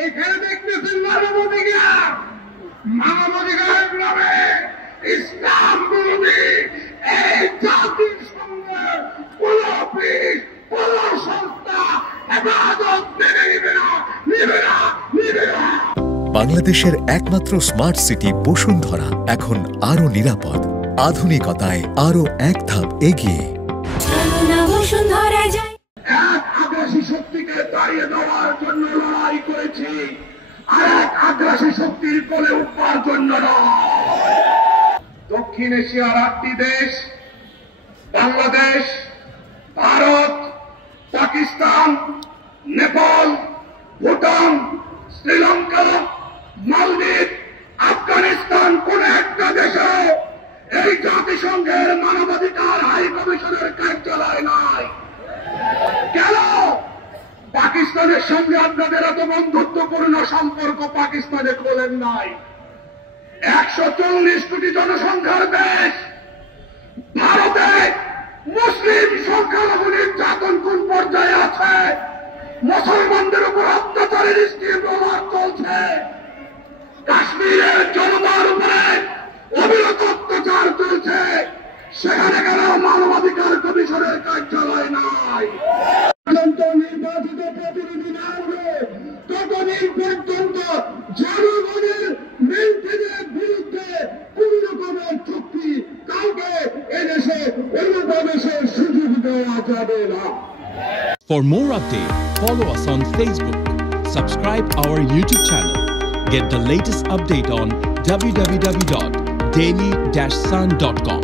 এখানে দেখতেছেন মানবাধিকার, মানবাধিকারের নামে ইসলাম বিরোধী এই জাতিসংঘের কোন অফিস কোন সংস্থা হেফাজত মেনে নিবে না, নিবে না, নিবে না। বাংলাদেশের একমাত্র স্মার্ট সিটি বসুন্ধরা এখন আরো নিরাপদ, আধুনিকতায় আরো এক ধাপ এগিয়ে। এক আগ্রাসী শক্তিকে তাড়িয়ে দেওয়ার জন্য লড়াই করেছি, আর এক আগ্রাসী শক্তির কোলে উঠবার জন্য নয়। দক্ষিণ এশিয়ার 8টি দেশ, বাংলাদেশ, ভারত, পাকিস্তান, নেপাল, ভুটান, শ্রীলঙ্কা, মালদ্বীপ, আফগানিস্তান, কোন একটা দেশে এই জাতিসংঘের মানবাধিকার হাই কমিশনের কার্যালয় নাই। কেন? পাকিস্তানের সঙ্গে আপনাদের এত বন্ধুত্বপূর্ণ সম্পর্ক পাকিস্তানে খোলেন নাই। 140 কোটি জনসংখ্যার দেশ, ভারতে মুসলিম সংখ্যালঘু নির্যাতন কোন পর্যায়ে আছে? মুসলমানদের উপর অত্যাচারের স্টিম রোলার চলছে, কাশ্মীরের জনতার উপরে অবিরত অত্যাচার চলছে, সেখানে কেন মানবাধিকার কমিশনের কার্যালয় নাই? নির্বাচিত প্রতিনিধি না হবে ততদিন পর্যন্ত জনগণের মেনটেনের বিরুদ্ধে কোন রকমের চুক্তি কাউকে এদেশে অনুপ্রবেশের সুযোগ দেওয়া যাবে না। For more updates, follow us on Facebook, subscribe our YouTube channel, get the latest update on www.daily-sun.com.